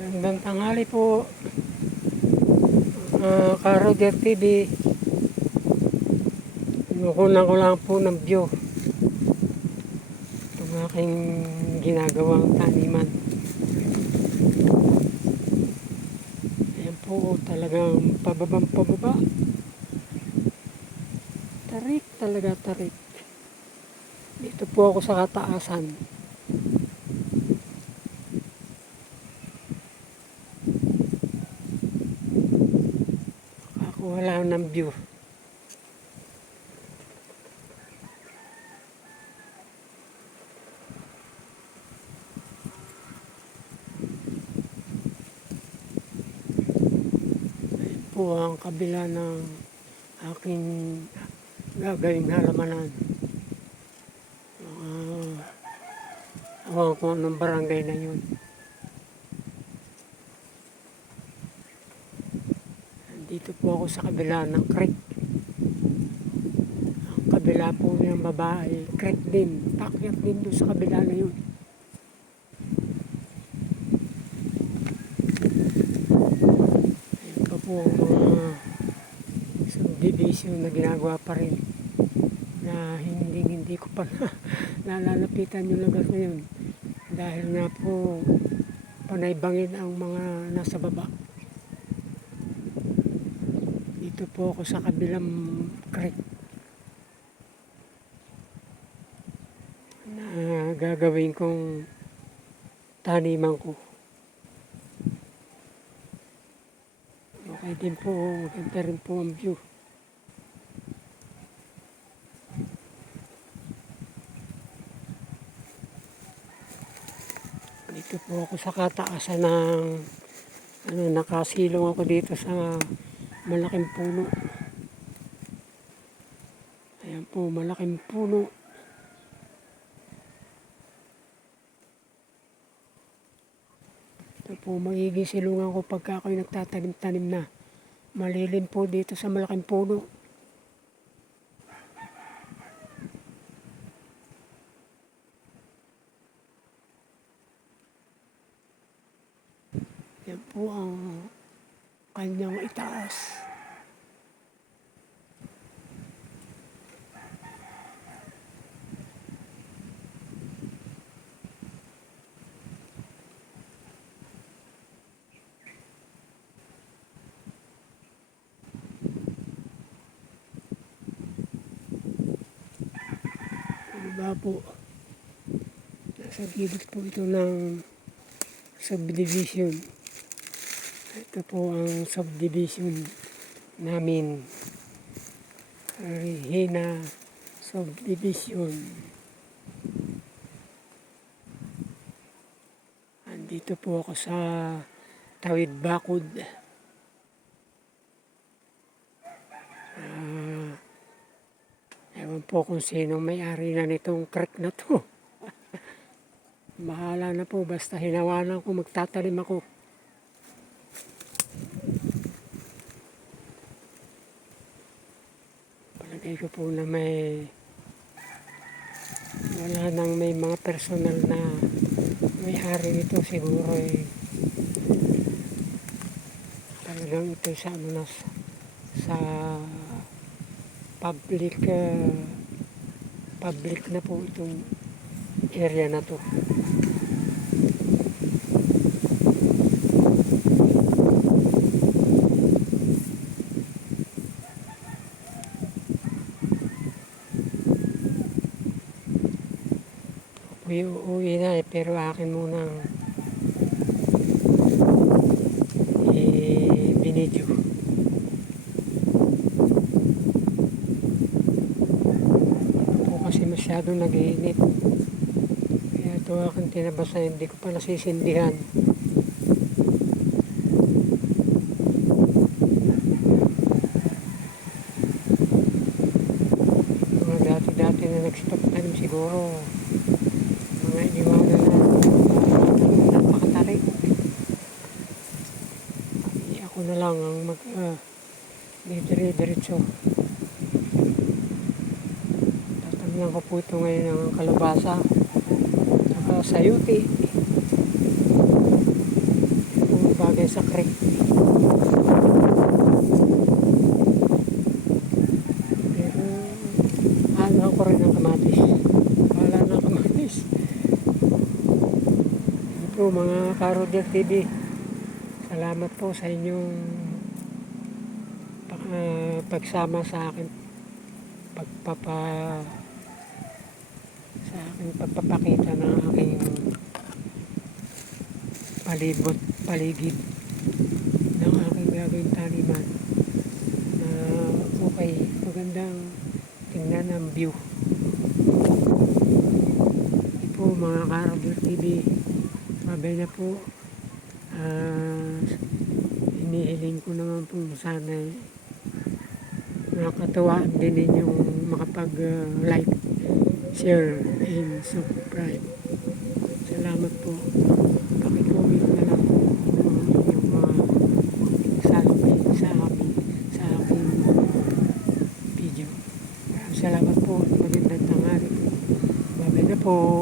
Magandang tanghali po. Uh, Karoger TV. Kinukunan ko lang po ng view. Itong aking ginagawang taniman. Ayan po talagang pababang pababa. Tarik talaga tarik. Dito po ako sa kataasan. Ako wala ng view. Po ang kabila ng aking gagawing halamanan. Uh, awan ko anong barangay na yun. Dito po ako sa kabila ng creek. Ang kabila po ng babae, creek din. Pakyat din doon sa kabila na yun. Ayun pa po ang mga subdivision na ginagawa pa rin na hindi hindi ko pa na, nalalapitan yung lugar na yun dahil nga po panaybangin ang mga nasa baba dito po ako sa kabilang creek. Na gagawin kong taniman ko. Okay din po maganda rin po ang view. Dito po ako sa kataasan ng ano, nakasilong ako dito sa malaking puno. Ayan po, malaking puno. Ito po, magiging silungan ko pagka ako'y nagtatanim-tanim na. Malilim po dito sa malaking puno. Yan po ang kanyang itaas. Diba po? Nasa gilid po ito ng subdivision. Ito po ang subdivision namin. Regina Subdivision. Andito po ako sa Tawid Bakod. Ah, ewan po kung sino may-ari na nitong creek na to. Bahala na po, basta hinawanan ko, magtatanim ako. Palagay ko po na may wala nang may mga personal na may-ari nito siguro eh talagang ito sa ano na sa, sa public uh, public na po itong area na to. Uwi, uwi na eh, pero akin muna eh, binidyo. po kasi masyadong nag-iinit. Kaya ito aking tinabasa, hindi ko pa nasisindihan. Mga dati-dati na nag-stop tanim siguro, mga iniwanan na napakatarik. Hindi ako na lang ang mag uh, dire-diretso. Tatamnan ko po ito ngayon ng kalabasa. Saka sayuti. Ito po sa creek. Pero, ano ko rin ng kamatis. Wala ng kamatis. Ito mga Karoder TV. Salamat po sa inyong ah, pagsama sa akin. Pagpapa sa aking pagpapakita ng aking palibot, paligid ng aking gagawing taniman na okay, magandang tingnan ang view. Ito po mga Karabir TV, sabay na po, ah, inihiling ko naman po sana nakakatuwa din ninyong makapag-like, share, and subscribe. Salamat po. Pakicomment na lang po kung inyong mga salpi sa aking video. Salamat po. Magandang tanghali po. Babay na po.